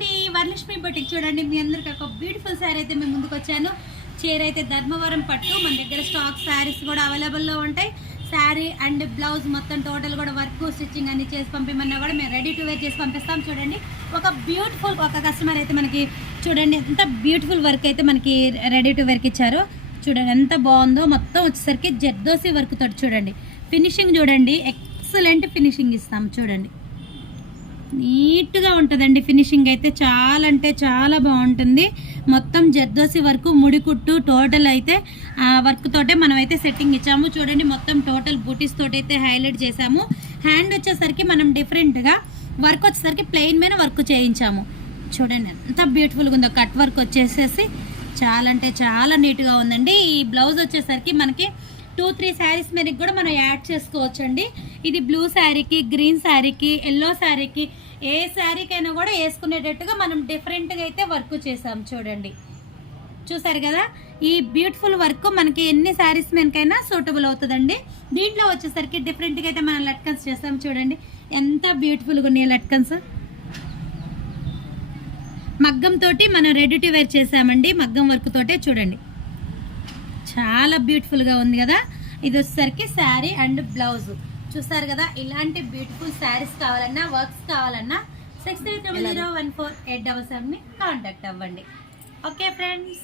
అండి వరలక్ష్మి బొటిక్ చూడండి మీ అందరికి ఒక బ్యూటిఫుల్ శారీ అయితే మేము ముందుకు వచ్చాను. చీర అయితే ధర్మవరం పట్టు, మన దగ్గర స్టాక్ శారీస్ కూడా అవైలబుల్లో ఉంటాయి. శారీ అండ్ బ్లౌజ్ మొత్తం టోటల్ కూడా వర్క్ స్టిచ్చింగ్ అన్ని చేసి పంపిమన్నా కూడా మేము రెడీ టు వేర్ చేసి పంపిస్తాం. చూడండి ఒక బ్యూటిఫుల్ ఒక కస్టమర్ అయితే మనకి చూడండి ఎంత బ్యూటిఫుల్ వర్క్ అయితే మనకి రెడీ టు వేర్కి ఇచ్చారు. చూడండి ఎంత బాగుందో, మొత్తం వచ్చేసరికి జర్దోసి వర్క్ తోటి చూడండి ఫినిషింగ్ చూడండి, ఎక్సలెంట్ ఫినిషింగ్ ఇస్తాం. చూడండి నీట్గా ఉంటుందండి ఫినిషింగ్ అయితే, చాలా అంటే చాలా బాగుంటుంది. మొత్తం జర్దోసి వర్క్ ముడికుట్టు టోటల్ అయితే వర్క్ తోటే మనం అయితే సెట్టింగ్ ఇచ్చాము. చూడండి మొత్తం టోటల్ బూటీస్ తోటి అయితే హైలైట్ చేసాము. హ్యాండ్ వచ్చేసరికి మనం డిఫరెంట్గా వర్క్ వచ్చేసరికి ప్లెయిన్ మీద వర్క్ చేయించాము. చూడండి ఎంత బ్యూటిఫుల్గా ఉందో, కట్ వర్క్ వచ్చేసేసి చాలా అంటే చాలా నీట్గా ఉందండి. ఈ బ్లౌజ్ వచ్చేసరికి మనకి 2-3 శారీస్ మీదకి కూడా మనం యాడ్ చేసుకోవచ్చు అండి. ఇది బ్లూ శారీకి, గ్రీన్ శారీకి, ఎల్లో శారీకి, ఏ శారీకైనా కూడా వేసుకునేటట్టుగా మనం డిఫరెంట్గా అయితే వర్క్ చేసాం. చూడండి చూసారు కదా, ఈ బ్యూటిఫుల్ వర్క్ మనకి ఎన్ని శారీస్ మీదకైనా సూటబుల్ అవుతుందండి. దీంట్లో వచ్చేసరికి డిఫరెంట్గా అయితే మనం లట్కన్స్ చేస్తాం. చూడండి ఎంత బ్యూటిఫుల్గా ఉన్నాయి లట్కన్స్. మగ్గం తోటి మనం రెడీ టు వేర్ చేసామండి, మగ్గం వర్క్ తోటే. చూడండి చాలా బ్యూటిఫుల్గా ఉంది కదా. ఇది వచ్చేసరికి శారీ అండ్ బ్లౌజ్ చూసారు కదా. ఇలాంటి బ్యూటిఫుల్ శారీస్ కావాలన్నా, వర్క్స్ కావాలన్నా 6300148777ని కాంటాక్ట్ అవ్వండి. Okay friends.